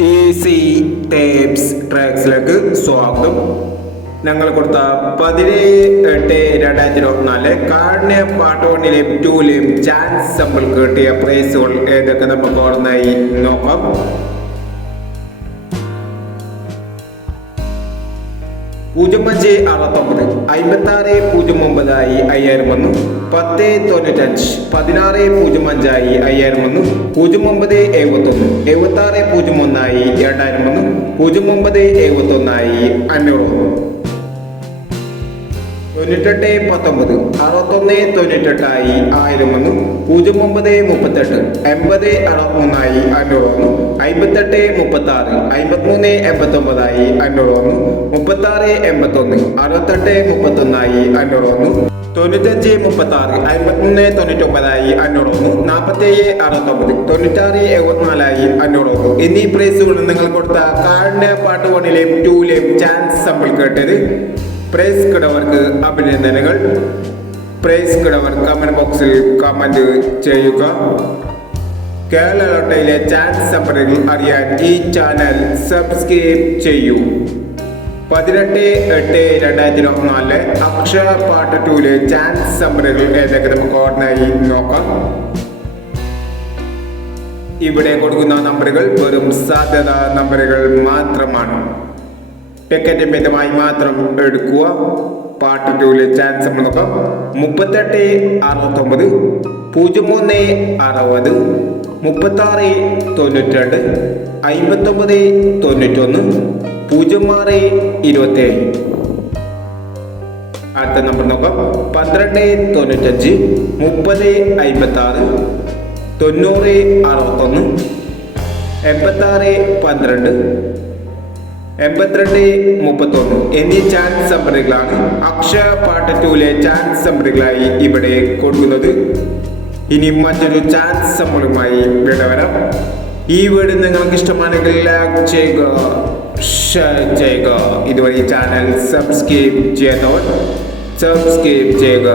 Easy tapes ട്രാക്സിലേക്ക് സ്വാഗതം. ഞങ്ങൾ കൊടുത്ത 17/8/2024 കാർഡിനെ പാർട്ട് 1-ലെയും 2-ലെയും ചാൻസ് നമ്മൾ കിട്ടിയ പ്രൈസുകൾ ഏതൊക്കെ നമുക്ക് ഓർമ്മയായി നോക്കാം. പൂജ്യം 5 69 56 09 5000 വന്നു. 10 95 16 05 5000 വന്നു. 09 71 76 01 2000 വന്നു. 09 71 500 വന്നു. 98 19 61 98 1000 വന്നു. 09 38 80 63 500 വന്നു. 58 36 53 89 500 വന്നു. 36 81 68 31 500 വന്നു. 95 36 53 99 500 വന്നു. 47 69 96 74 500 വന്നു. എന്നീ പ്രൈസുകൾ നിങ്ങൾ കൊടുത്ത കാർഡിന്റെ പാർട്ട് 1-ലെയും 2-ലെയും ചാൻസ് നമ്മൾ കേട്ടത്. പ്രൈസ് കിടവർക്ക് അഭിനന്ദനങ്ങൾ. പ്രൈസ് കിടവർ കമന്റ് ബോക്സിൽ കമന്റ് ചെയ്യുക. കേരള ലോട്ടറിയിലെ ചാൻസ് നമ്പറുകൾ അറിയാൻ ഈ ചാനൽ സബ്സ്ക്രൈബ് ചെയ്യൂ. 18/8/2024 അക്ഷയ പാർട്ട് 2-ലെ ചാൻസ് നമ്പറുകൾ ഏതൊക്കെ നമുക്ക് ഓർമ്മയായി നോക്കാം. ഇവിടെ കൊടുക്കുന്ന നമ്പറുകൾ വെറും സാധ്യത നമ്പറുകൾ മാത്രമാണ്. ടിക്കറ്റ് മിതമായി മാത്രം എടുക്കുക. പാർട്ട് 2-ലെ ചാൻസ് നമ്മൾ നോക്കാം. 38 69 03 60 36 92 59 91 06 27. അടുത്ത നമ്പർ നോക്കാം. 12 95 30 56 90 61 86 12 82 31 എന്നീ ചാൻസ് നമ്പറുകളാണ് അക്ഷയ പാർട്ട് 2-ലെ ചാൻസ് നമ്പറുകളായി ഇവിടെ കൊടുക്കുന്നത്. ഇനി മറ്റൊരു ചാൻസ് നമ്പറുമായി ഇവിടെ വരാം. ഈ വീഡിയോ നിങ്ങൾക്ക് ഇഷ്ടമാണെങ്കിൽ ലൈക്ക് ചെയ്യുക, ഷെയർ ചെയ്യുക. ഇതുവരെ ഈ ചാനൽ സബ്സ്ക്രൈബ് ചെയ്യാത്തവർ സബ്സ്ക്രൈബ് ചെയ്യുക.